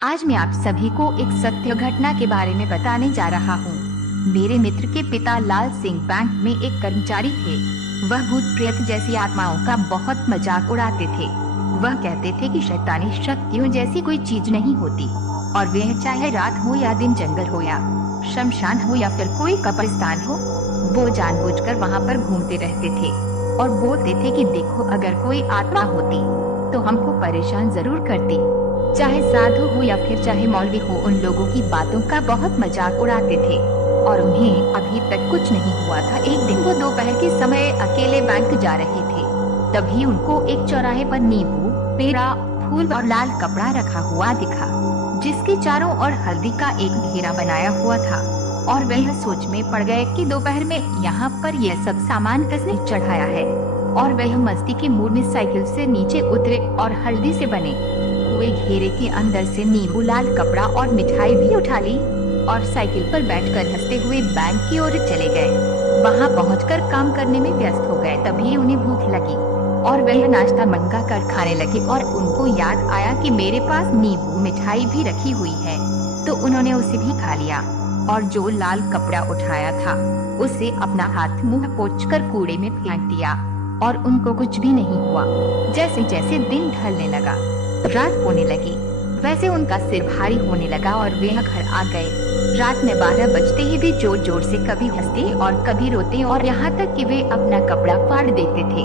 आज मैं आप सभी को एक सत्य घटना के बारे में बताने जा रहा हूँ। मेरे मित्र के पिता लाल सिंह बैंक में एक कर्मचारी थे। वह भूत प्रेत जैसी आत्माओं का बहुत मजाक उड़ाते थे। वह कहते थे कि शैतानी शक्तियों जैसी कोई चीज नहीं होती और वह चाहे रात हो या दिन, जंगल हो या शमशान हो या फिर कोई कब्रिस्तान हो, वो जानबूझकर वहाँ पर घूमते रहते थे और बोलते थे कि देखो, अगर कोई आत्मा होती तो हमको परेशान जरूर करती। चाहे साधु हो या फिर चाहे मौलवी हो, उन लोगों की बातों का बहुत मजाक उड़ाते थे और उन्हें अभी तक कुछ नहीं हुआ था। एक दिन वो दोपहर के समय अकेले बैंक जा रहे थे। तभी उनको एक चौराहे पर नींबू, पेड़ा, फूल और लाल कपड़ा रखा हुआ दिखा, जिसके चारों ओर हल्दी का एक घेरा बनाया हुआ था। और वह सोच में पड़ गए कि दोपहर में यहाँ पर यह सब सामान किसने चढ़ाया है। और वह मस्ती के मूड में साइकिल से नीचे उतरे और हल्दी से बने हुए घेरे के अंदर से नींबू, लाल कपड़ा और मिठाई भी उठा ली और साइकिल पर बैठकर हंसते हुए बैंक की ओर चले गए। वहां पहुंचकर काम करने में व्यस्त हो गए। तभी उन्हें भूख लगी और वह नाश्ता मंगा कर खाने लगे और उनको याद आया कि मेरे पास नींबू मिठाई भी रखी हुई है, तो उन्होंने उसे भी खा लिया और जो लाल कपड़ा उठाया था उसे अपना हाथ मुंह पोंछकर कूड़े में फेंक दिया और उनको कुछ भी नहीं हुआ। जैसे जैसे दिन ढलने लगा, रात होने लगी, वैसे उनका सिर भारी होने लगा और वे घर आ गए। रात में 12 बजते ही वे जोर जोर से कभी हंसते और कभी रोते और यहाँ तक कि वे अपना कपड़ा फाड़ देते थे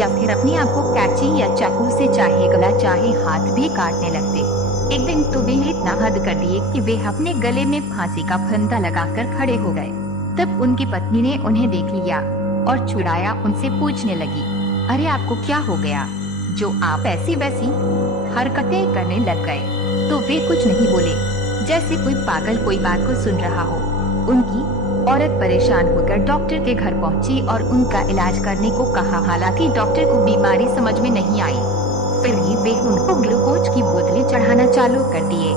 या फिर अपनी आँख को कैंची या चाकू से चाहे गला चाहे हाथ भी काटने लगते। एक दिन तो वे इतना हद कर दिए कि वे अपने गले में फांसी का फंदा लगाकर खड़े हो गए। तब उनकी पत्नी ने उन्हें देख लिया और चुराया उनसे पूछने लगी, अरे आपको क्या हो गया जो आप ऐसी वैसी हरकतें करने लग गए। तो वे कुछ नहीं बोले, जैसे कोई पागल कोई बात को सुन रहा हो। उनकी औरत परेशान होकर डॉक्टर के घर पहुंची और उनका इलाज करने को कहा। हालांकि डॉक्टर को बीमारी समझ में नहीं आई, फिर भी वे उनको ग्लूकोज की बोतलें चढ़ाना चालू कर दिए।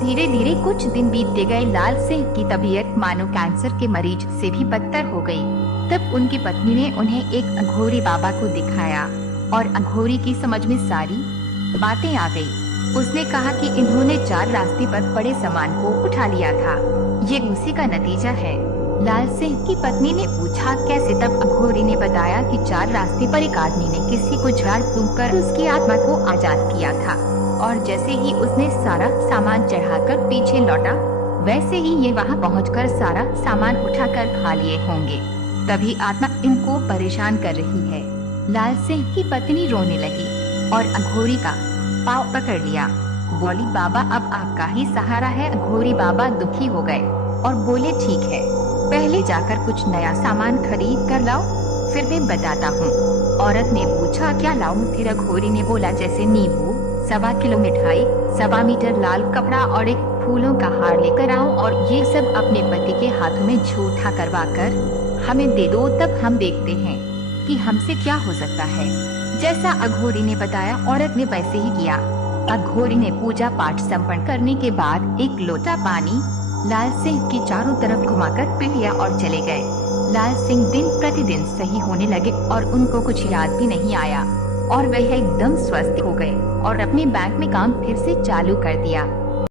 धीरे धीरे कुछ दिन बीतते गए। लाल सिंह की तबीयत मानो कैंसर के मरीज से भी बदतर हो गई। तब उनकी पत्नी ने उन्हें एक अघोरी बाबा को दिखाया और अघोरी की समझ में सारी बातें आ गई। उसने कहा कि इन्होंने 4 रास्ते पर पड़े सामान को उठा लिया था, ये उसी का नतीजा है। लाल सिंह की पत्नी ने पूछा कैसे। तब अघोरी ने बताया कि 4 रास्ते पर एक आदमी ने किसी को झाड़ फूंक कर उसकी आत्मा को आजाद किया था और जैसे ही उसने सारा सामान चढ़ाकर पीछे लौटा, वैसे ही ये वहाँ पहुंचकर सारा सामान उठाकर खा लिए होंगे। तभी आत्मा इनको परेशान कर रही है। लाल सिंह की पत्नी रोने लगी और अघोरी का पाँव पकड़ लिया। बोली, बाबा अब आपका ही सहारा है। अघोरी बाबा दुखी हो गए और बोले, ठीक है, पहले जाकर कुछ नया सामान खरीद कर लाओ, फिर मैं बताता हूँ। औरत ने पूछा, क्या लाऊं? फिर अघोरी ने बोला, जैसे नींबू, 1.25 किलो मिठाई, 1.25 मीटर लाल कपड़ा और एक फूलों का हार लेकर आओ और ये सब अपने पति के हाथों में झूठा करवा कर हमें दे दो, तब हम देखते हैं कि हमसे क्या हो सकता है। जैसा अघोरी ने बताया, औरत ने वैसे ही किया। अघोरी ने पूजा पाठ संपन्न करने के बाद एक लोटा पानी लाल सिंह की चारों तरफ घुमाकर पी लिया और चले गए। लाल सिंह दिन प्रतिदिन सही होने लगे और उनको कुछ याद भी नहीं आया और वह एकदम स्वस्थ हो गए और अपने बैंक में काम फिर से चालू कर दिया।